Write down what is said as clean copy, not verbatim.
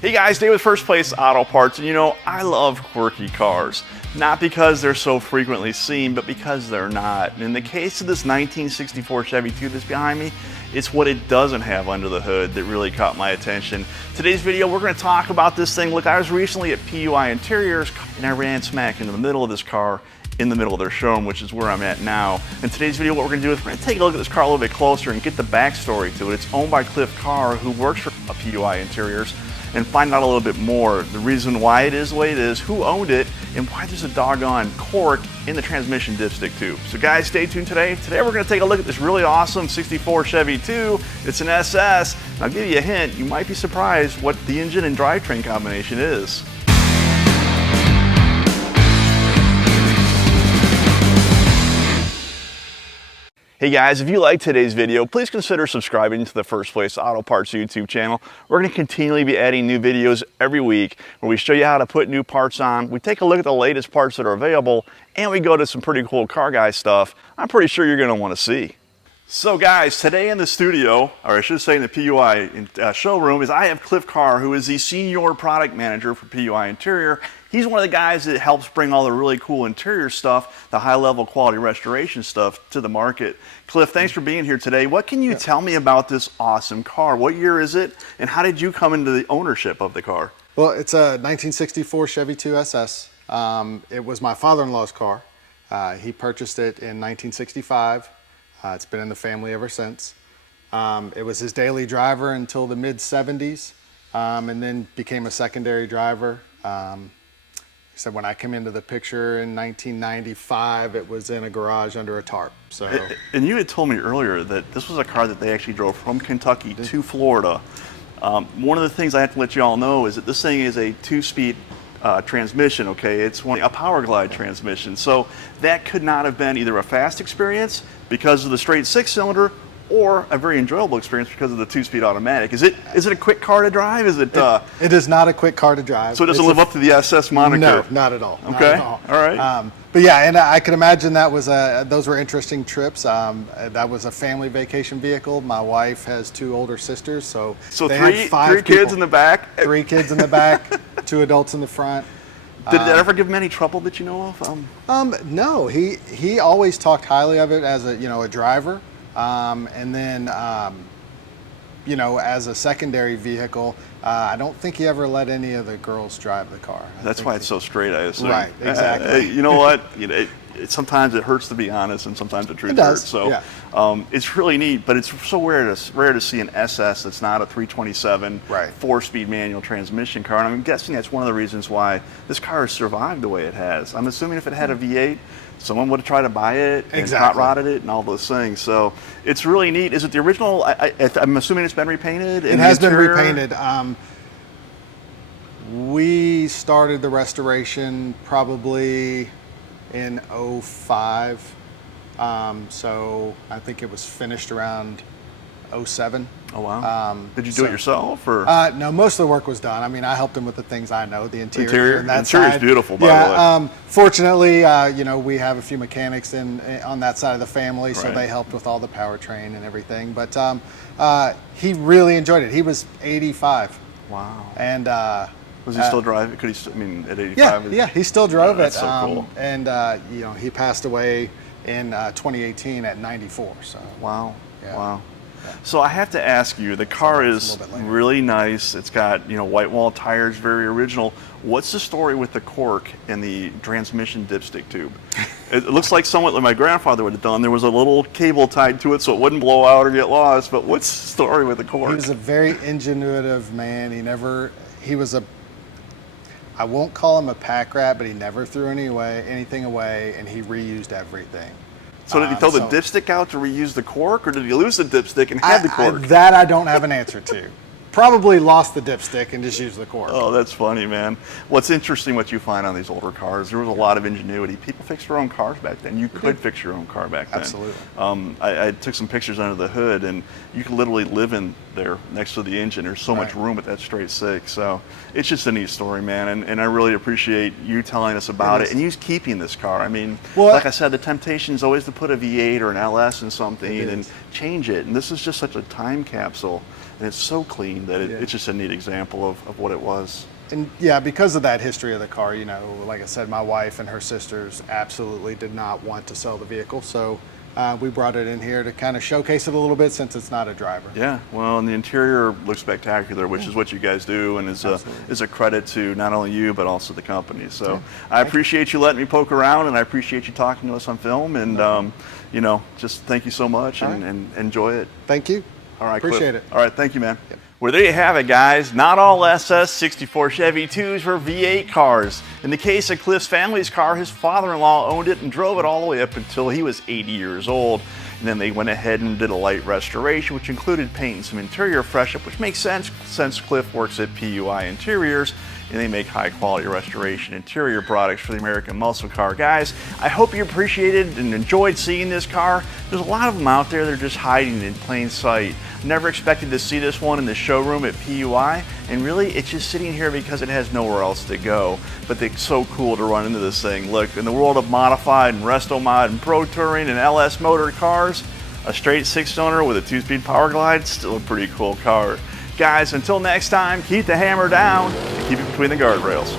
Hey guys, Dave with First Place Auto Parts, and you know, I love quirky cars. Not because they're so frequently seen, but because they're not. And in the case of this 1964 Chevy II that's behind me, it's what it doesn't have under the hood that really caught my attention. Today's video, we're going to talk about this thing. Look, I was recently at PUI Interiors, and I ran smack into the middle of this car in the middle of their showroom, which is where I'm at now. In today's video, what we're going to do is we're going to take a look at this car a little bit closer and get the backstory to it. It's owned by Cliff Carr, who works for PUI Interiors, and find out a little bit more, the reason why it is the way it is, who owned it, and why there's a doggone cork in the transmission dipstick tube. So guys, stay tuned today. Today we're going to take a look at this really awesome 64 Chevy II. It's an SS. And I'll give you a hint, you might be surprised what the engine and drivetrain combination is. Hey guys, if you like today's video, please consider subscribing to the First Place Auto Parts YouTube channel. We're going to continually be adding new videos every week where we show you how to put new parts on, we take a look at the latest parts that are available, and we go to some pretty cool car guy stuff I'm pretty sure you're going to want to see. So guys, today in the studio, or I should say in the PUI showroom, is I have Cliff Carr, who is the Senior Product Manager for PUI Interior. He's one of the guys that helps bring all the really cool interior stuff, the high-level quality restoration stuff to the market. Cliff, thanks for being here today. What can you tell me about this awesome car? What year is it, and how did you come into the ownership of the car? Well, it's a 1964 Chevy II SS. It was my father-in-law's car. He purchased it in 1965. It's been in the family ever since. It was his daily driver until the mid-70s, and then became a secondary driver. So when I came into the picture in 1995, it was in a garage under a tarp. So. And you had told me earlier that this was a car that they actually drove from Kentucky to Florida. One of the things I have to let you all know is that this thing is a two-speed transmission, okay? It's a power glide transmission. So that could not have been either a fast experience because of the straight six-cylinder, or a very enjoyable experience because of the two-speed automatic. Is it a quick car to drive? Is it? It is not a quick car to drive. So it doesn't live up to the SS moniker? No, not at all. Okay, all right. But yeah, and I can imagine that was those were interesting trips. That was a family vacation vehicle. My wife has two older sisters, so they had five kids in the back? 3 kids in the back, 2 adults in the front. Did it ever give him any trouble that you know of? No, he always talked highly of it as a driver. And then, as a secondary vehicle, I don't think he ever let any of the girls drive the car. That's why it's so straight, I assume. Right, exactly. You know what? Sometimes it hurts to be honest, and sometimes the truth hurts. So yeah. It's really neat, but it's so rare to see an SS that's not a 327 4-speed manual transmission car. And I'm guessing that's one of the reasons why this car has survived the way it has. I'm assuming if it had a V8, someone would have tried to buy it and hot rodded it and all those things. So it's really neat. Is it the original? I'm assuming it's been repainted? It has been repainted. We started the restoration probably in 05. So I think it was finished around 07. Oh wow! Did you do it yourself, or? No, most of the work was done. I mean, I helped him with the things I know, the interior. And that interior's side. Beautiful, by the way. Fortunately, we have a few mechanics on that side of the family, so they helped with all the powertrain and everything. But he really enjoyed it. He was 85. Wow! And was he still driving? Could he? At 85? Yeah, he still drove it. That's so cool. And he passed away in 2018 at 94. So. Wow! Yeah. Wow! So I have to ask you, the car is really nice. It's got, white wall tires, very original. What's the story with the cork and the transmission dipstick tube? It looks like somewhat like my grandfather would have done. There was a little cable tied to it so it wouldn't blow out or get lost, but what's the story with the cork? He was a very ingenuitive man. I won't call him a pack rat, but he never threw anything away, and he reused everything. So did he throw the dipstick out to reuse the cork, or did he lose the dipstick and have the cork? That I don't have an answer to. Probably lost the dipstick and just used the cork. Oh, that's funny, man. What's interesting what you find on these older cars, there was a lot of ingenuity. People fixed their own cars back then. You could fix your own car back then. Absolutely. I took some pictures under the hood, and you could literally live in there next to the engine. There's so much room at that straight six. So it's just a neat story, man. And I really appreciate you telling us about it and you keeping this car. I mean, like I said, the temptation is always to put a V8 or an LS in something and change it. And this is just such a time capsule And it's so clean that it's just a neat example of what it was. And yeah, because of that history of the car, you know, like I said, my wife and her sisters absolutely did not want to sell the vehicle. So we brought it in here to kind of showcase it a little bit since it's not a driver. Yeah, well, and the interior looks spectacular, which is what you guys do, and is a credit to not only you, but also the company. So I appreciate you letting me poke around, and I appreciate you talking to us on film. And, you know, just thank you so much, and enjoy it. Thank you. All right, appreciate Cliff. it. All right, thank you, man. Yep. Well, there you have it, guys. Not all SS 64 Chevy 2s were V8 cars. In the case of Cliff's family's car, his father-in-law owned it and drove it all the way up until he was 80 years old. And then they went ahead and did a light restoration, which included painting some interior freshen-up, which makes sense since Cliff works at PUI Interiors, and they make high-quality restoration interior products for the American muscle car. Guys, I hope you appreciated and enjoyed seeing this car. There's a lot of them out there that are just hiding in plain sight. Never expected to see this one in the showroom at PUI, and really it's just sitting here because it has nowhere else to go. But it's so cool to run into this thing. Look, in the world of modified and resto mod and pro touring and LS motor cars, a straight 6-cylinder with a 2-speed power glide, still a pretty cool car. Guys, until next time, keep the hammer down and keep it between the guardrails.